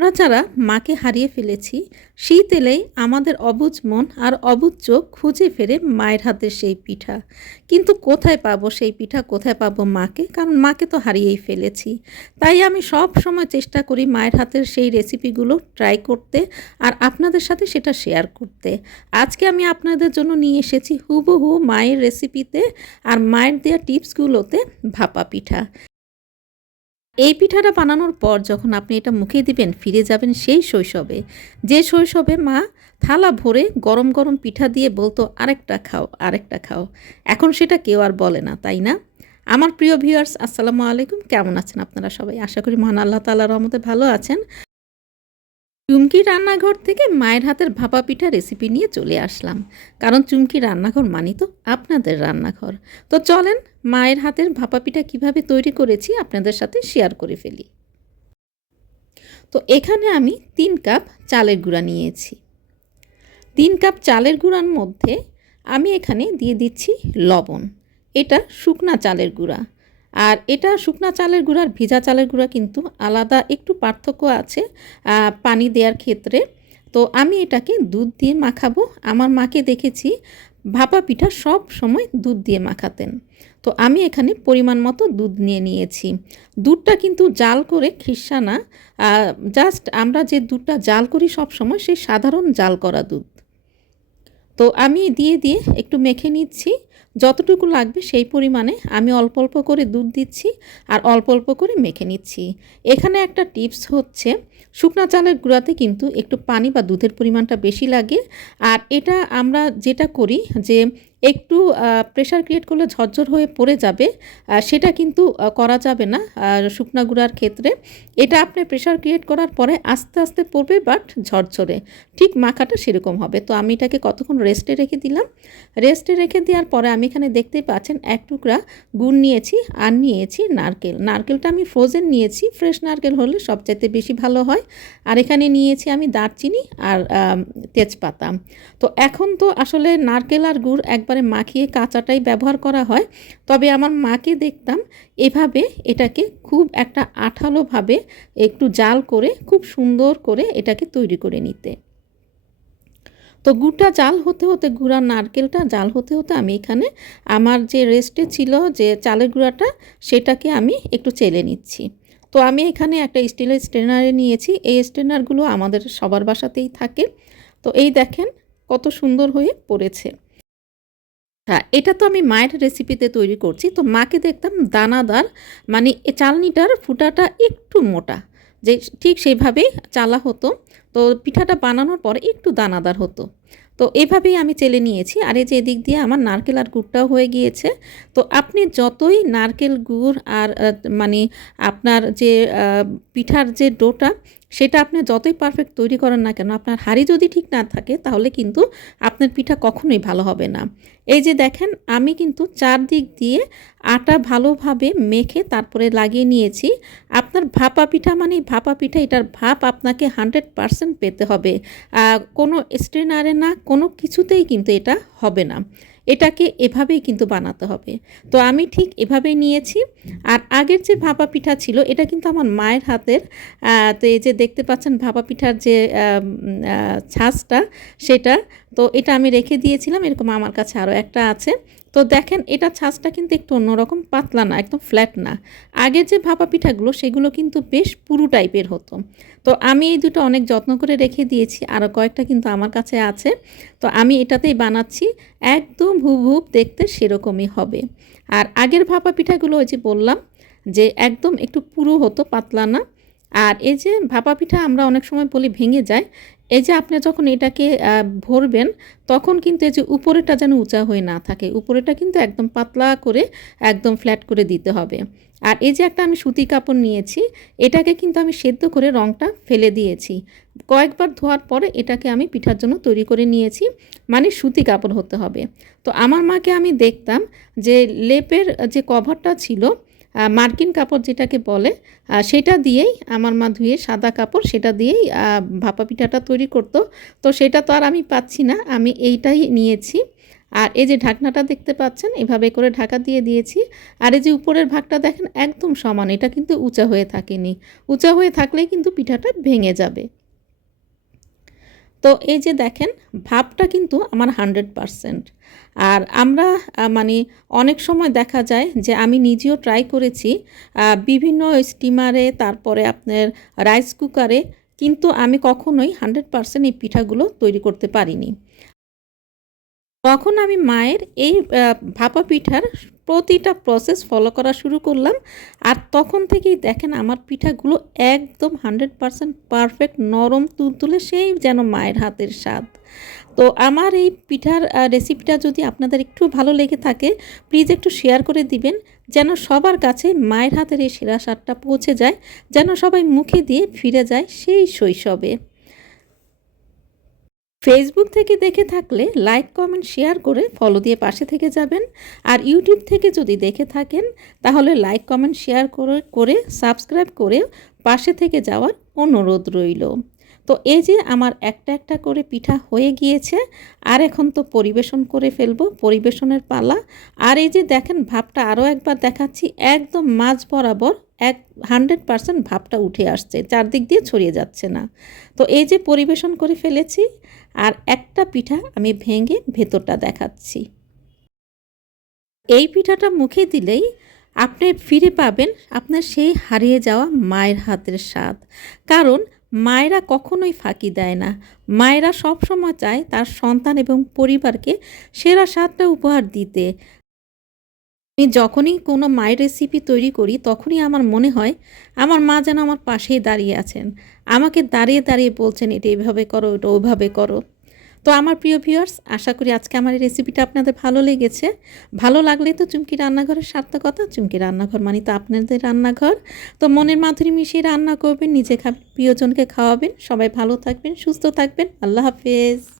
আমরা যারা মাকে হারিয়ে ফেলেছি। শীত এলেই আমাদের অবুজ মন আর অবুজ চোখ খুঁজে ফেরে মায়ের হাতের সেই পিঠা। কিন্তু কোথায় পাবো সেই পিঠা, কোথায় পাবো মাকে? কারণ মাকে তো হারিয়েই ফেলেছি। তাই আমি সব সময় চেষ্টা করি মায়ের হাতের সেই রেসিপিগুলো ট্রাই করতে আর আপনাদের সাথে সেটা শেয়ার করতে। আজকে আমি আপনাদের জন্য নিয়ে এসেছি হুবহু মায়ের রেসিপিতে আর মায়ের দেওয়া টিপসগুলোতে ভাপা পিঠা। এই পিঠাটা বানানোর পর যখন আপনি এটা মুখে দিবেন, ফিরে যাবেন সেই শৈশবে। যে শৈশবে মা থালা ভরে গরম গরম পিঠা দিয়ে বলতো, আরেকটা খাও আরেকটা খাও। এখন সেটা কেউ আর বলে না, তাই না? আমার প্রিয় ভিউয়ার্স আসসালামু আলাইকুম। কেমন আছেন আপনারা সবাই? আশা করি মহান আল্লাহ তাল্লাহ রহমতে ভালো আছেন। চুমকি রান্নাঘর থেকে মায়ের হাতের ভাপা পিঠা রেসিপি নিয়ে চলে আসলাম। কারণ চুমকি রান্নাঘর মানি তো আপনাদের রান্নাঘর। তো চলেন মায়ের হাতের ভাপা পিঠা কীভাবে তৈরি করেছি আপনাদের সাথে শেয়ার করে ফেলি। তো এখানে আমি তিন কাপ চালের গুঁড়া নিয়েছি। তিন কাপ চালের গুঁড়ার মধ্যে আমি এখানে দিয়ে দিচ্ছি লবণ। এটা শুকনা চালের গুঁড়া। আর এটা শুকনা চালের গুঁড়ার ভিজা চালের গুঁড়া কিন্তু আলাদা একটু পার্থক্য আছে পানি দেওয়ার ক্ষেত্রে। তো আমি এটাকে দুধ দিয়ে মাখাবো। আমার মাকে দেখেছি ভাপা পিঠা সব সময় দুধ দিয়ে মাখাতেন। তো আমি এখানে পরিমাণ মতো দুধ নিয়ে নিয়েছি। দুধটা কিন্তু জাল করে খিসা না জাস্ট আমরা যে দুধটা জাল করি সব সময়, সেই সাধারণ জাল করা দুধ। তো আমি দিয়ে দিয়ে একটু মেখে নিচ্ছি। যতটুকু লাগবে সেই পরিমাণে আমি অল্প অল্প করে দুধ দিচ্ছি আর অল্প অল্প করে মেখে নিচ্ছি। এখানে একটা টিপস হচ্ছে, শুকনা চালের গুঁড়াতে কিন্তু একটু পানি বা দুধের পরিমাণটা বেশি লাগে। আর এটা আমরা যেটা করি যে একটু প্রেশার ক্রিয়েট করলে ঝরঝর হয়ে পড়ে যাবে সেটা কিন্তু করা যাবে না শুকনা গুঁড়ার ক্ষেত্রে। এটা আপনি প্রেশার ক্রিয়েট করার পরে আস্তে আস্তে পড়বে বাট ঝরঝরে। ঠিক মাখাটা সেরকম হবে। তো আমি এটাকে কতক্ষণ রেস্টে রেখে দিলাম। রেস্টে রেখে দেওয়ার পরে আমি এখানে দেখতেই পাচ্ছেন, এক টুকরা গুড় নিয়েছি, আর নিয়েছি নারকেল। নারকেলটা আমি ফ্রোজেন নিয়েছি ফ্রেশ নারকেল হলে সবচাইতে বেশি ভালো হয়। আর এখানে নিয়েছি আমি দারচিনি আর তেজপাতা। তো এখন তো আসলে নারকেল আর গুড় একবারে মাখিয়ে কাঁচাটাই ব্যবহার করা হয়। তবে আমার মাকে দেখতাম এভাবে এটাকে খুব একটা আঠালোভাবে একটু জাল করে, খুব সুন্দর করে এটাকে তৈরি করে নিতে। তো গুড়টা জাল হতে হতে, গুঁড়া নারকেলটা জাল হতে হতে আমি এখানে আমার যে রেস্টে ছিল যে চালের গুঁড়াটা, সেটাকে আমি একটু চেলে নিচ্ছি। তো আমি এখানে একটা স্টিলের স্ট্রেনারে নিয়েছি। এই স্ট্রেনারগুলো আমাদের সবার বাসাতেই থাকে। তো এই দেখেন কত সুন্দর হয়ে পড়েছে। হ্যাঁ এটা তো আমি মায়ের রেসিপিতে তৈরি করছি। তো মাকে দেখতাম দানাদার মানে চালনিটার ফুটাটা একটু মোটা, যে ঠিক সেইভাবেই চালা হতো। তো পিঠাটা বানানোর পর একটু দানাদার হতো। তো এভাবেই আমি চেলে নিয়েছি। আর এই যে এদিক দিয়ে আমার নারকেল আর গুড়টাও হয়ে গিয়েছে। তো আপনি যতই নারকেল গুড় আর মানে আপনার যে পিঠার যে ডোটা সেটা আপনি যতই পারফেক্ট তৈরি করেন না কেন, আপনার হাড়ি যদি ঠিক না থাকে, তাহলে কিন্তু আপনার পিঠা কখনোই ভালো হবে না। এই যে দেখেন, আমি কিন্তু চারদিক দিয়ে আটা ভালোভাবে মেখে তারপরে লাগিয়ে নিয়েছি। আপনার ভাপা পিঠা মানে ভাপা পিঠা, এটার ভাপ আপনাকে হান্ড্রেড পারসেন্ট পেতে হবে। কোনো স্ট্রেনারে না, কোনো কিছুতেই কিন্তু এটা হবে না। এটাকে এভাবেই কিন্তু বানাতে হবে। তো আমি ঠিক এভাবেই নিয়েছি। আর আগের যে ভাপা পিঠা ছিল, এটা কিন্তু আমার মায়ের হাতের তো এই যে দেখতে পাচ্ছেন ভাপা পিঠার যে ছাঁচটা, সেটা তো এটা আমি রেখে দিয়েছিলাম, এরকম আমার কাছে আরও একটা আছে। তো দেখেন, এটা ছাঁচটা কিন্তু একটু অন্যরকম, পাতলা না, একদম ফ্ল্যাট না। আগে যে ভাপা পিঠাগুলো, সেগুলো কিন্তু বেশ পুরু টাইপের হতো। তো আমি এই দুটো অনেক যত্ন করে রেখে দিয়েছি আরও কয়েকটা কিন্তু আমার কাছে আছে। তো আমি এটাতেই বানাচ্ছি, একদম হুব হুব দেখতে সেরকমই হবে। আর আগের ভাপা পিঠাগুলো ওই যে বললাম, যে একদম একটু পুরু হতো, পাতলা না। আর এই যে ভাপা পিঠা আমরা অনেক সময় বলি ভেঙে যায় এই যে আপনি যখন এটাকে ভরবেন, তখন কিন্তু এই যে উপরেটা যেন উঁচা হয়ে না থাকে উপরেটা কিন্তু একদম পাতলা করে একদম ফ্ল্যাট করে দিতে হবে। আর এই যে একটা আমি সুতি কাপড় নিয়েছি, এটাকে কিন্তু আমি সেদ্ধ করে রঙটা ফেলে দিয়েছি। কয়েকবার ধোয়ার পরে এটাকে আমি পিঠার জন্য তৈরি করে নিয়েছি মানে সুতি কাপড় হতে হবে। তো আমার মাকে আমি দেখতাম যে লেপের যে কভারটা ছিল মার্কিন কাপড় যেটাকে বলে সেটা দিয়েই আমার মা ধুয়ে সাদা কাপড় সেটা দিয়েই ভাপা পিঠাটা তৈরি করতো। তো সেটা তো আর আমি পাচ্ছি না, আমি এইটাই নিয়েছি। আর এই যে ঢাকনাটা দেখতে পাচ্ছেন, এভাবে করে ঢাকা দিয়ে দিয়েছি। আর এই যে উপরের ভাগটা দেখেন, একদম সমান, এটা কিন্তু উঁচা হয়ে থাকেনি। উঁচা হয়ে থাকলেই কিন্তু পিঠাটা ভেঙে যাবে। তো এই যে দেখেন, ভাবটা কিন্তু আমার হান্ড্রেড পারসেন্ট। আর আমরা মানে অনেক সময় দেখা যায় যে আমি নিজেও ট্রাই করেছি বিভিন্ন স্টিমারে তারপরে আপনার রাইস কুকারে কিন্তু আমি কখনোই হান্ড্রেড পারসেন্ট এই পিঠাগুলো তৈরি করতে পারিনি। তখন আমি মায়ের এই ভাপা পিঠার প্রতিটা প্রসেস ফলো করা শুরু করলাম আর তখন থেকেই দেখেন আমার পিঠাগুলো একদম হান্ড্রেড পারসেন্ট পারফেক্ট নরম তুলতুলে সেই যেন মায়ের হাতের স্বাদ। তো আমার এই পিঠার রেসিপিটা যদি আপনাদের একটু ভালো লেগে থাকে প্লিজ একটু শেয়ার করে দিবেন যেন সবার কাছে মায়ের হাতের এই সেরা স্বাদটা পৌঁছে যায়, যেন সবাই মুখে দিয়ে ফিরে যায় সেই শৈশবে। ফেসবুক থেকে দেখে থাকলে লাইক কমেন্ট শেয়ার করে ফলো দিয়ে পাশে থেকে যাবেন। আর ইউটিউব থেকে যদি দেখে থাকেন, তাহলে লাইক কমেন্ট শেয়ার করে করে সাবস্ক্রাইব করে পাশে থেকে যাওয়ার অনুরোধ রইল। তো এই যে আমার একটা একটা করে পিঠা হয়ে গিয়েছে, আর এখন তো পরিবেশন করে ফেলব, পরিবেশনের পালা। আর এই যে দেখেন, ভাবটা আরও একবার দেখাচ্ছি, একদম মাঝ বরাবর এক হান্ড্রেড পারসেন্ট ভাবটা উঠে আসছে, চারদিক দিয়ে ছড়িয়ে যাচ্ছে না। তো এই যে পরিবেশন করে ফেলেছি, আর একটা পিঠা আমি ভেঙে ভেতরটা দেখাচ্ছি। এই পিঠাটা মুখে দিলেই আপনি ফিরে পাবেন আপনার সেই হারিয়ে যাওয়া মায়ের হাতের স্বাদ। কারণ মায়েরা কখনোই ফাঁকি দেয় না। মায়েরা সবসময় চায় তার সন্তান এবং পরিবারকে সেরা স্বাদটা উপহার দিতে। আমি যখনই কোনো মায়ের রেসিপি তৈরি করি, তখনই আমার মনে হয় আমার মা যেন আমার পাশেই দাঁড়িয়ে আছেন। আমাকে দাঁড়িয়ে দাঁড়িয়ে বলছেন, এটা এইভাবে করো এটা ওভাবে করো। তো আমার প্রিয় ভিউয়ার্স আশা করি আজকে আমার এই রেসিপিটা আপনাদের ভালো লেগেছে। ভালো লাগলে তো চুমকি রান্নাঘরের সার্থকতা, চুমকি রান্নাঘর মানে তো আপনাদের রান্নাঘর। তো মনের মাধুরী মিশিয়ে রান্না করবেন, নিজে খাবেন, প্রিয়জনকে খাওয়াবেন। সবাই ভালো থাকবেন, সুস্থ থাকবেন। আল্লাহ হাফেজ।